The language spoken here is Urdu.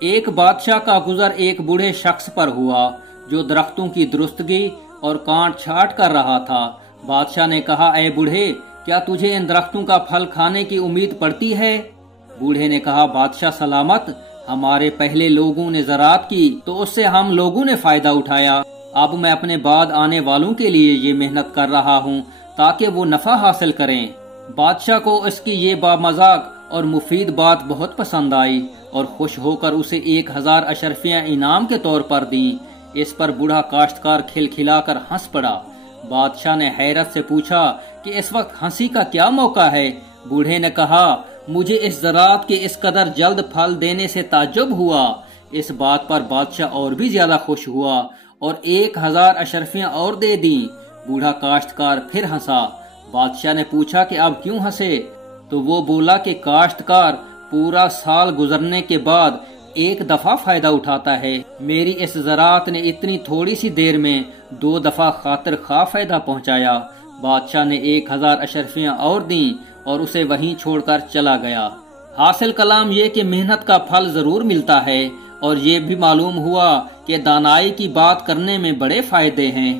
ایک بادشاہ کا گزر ایک بوڑھے شخص پر ہوا جو درختوں کی درستگی اور کاٹ چھانٹ کر رہا تھا۔ بادشاہ نے کہا، اے بوڑھے، کیا تجھے ان درختوں کا پھل کھانے کی امید پڑتی ہے؟ بوڑھے نے کہا، بادشاہ سلامت، ہمارے پہلے لوگوں نے زراعت کی تو اس سے ہم لوگوں نے فائدہ اٹھایا۔ اب میں اپنے بعد آنے والوں کے لیے یہ محنت کر رہا ہوں تاکہ وہ نفع حاصل کریں۔ بادشاہ کو اس کی یہ بامذاق اور مفید بات بہت پسند آئی اور خوش ہو کر اسے 1000 اشرفیاں انعام کے طور پر دیں۔ اس پر بوڑھا کاشتکار کھلکھلا کر ہنس پڑا۔ بادشاہ نے حیرت سے پوچھا کہ اس وقت ہنسی کا کیا موقع ہے؟ بوڑھے نے کہا، مجھے اس زراعت کے اس قدر جلد پھل دینے سے تعجب ہوا۔ اس بات پر بادشاہ اور بھی زیادہ خوش ہوا اور 1000 اشرفیاں اور دے دیں۔ بوڑھا کاشتکار پھر ہنسا۔ بادشاہ نے پوچھا کہ اب کیوں ہنسے؟ تو وہ بولا کہ کاشتکار پورا سال گزرنے کے بعد ایک دفعہ فائدہ اٹھاتا ہے، میری اس زراعت نے اتنی تھوڑی سی دیر میں 2 دفعہ خاطر خواہ فائدہ پہنچایا۔ بادشاہ نے 1000 اشرفیاں اور دیں اور اسے وہیں چھوڑ کر چلا گیا۔ حاصل کلام یہ کہ محنت کا پھل ضرور ملتا ہے، اور یہ بھی معلوم ہوا کہ دانائی کی بات کرنے میں بڑے فائدے ہیں۔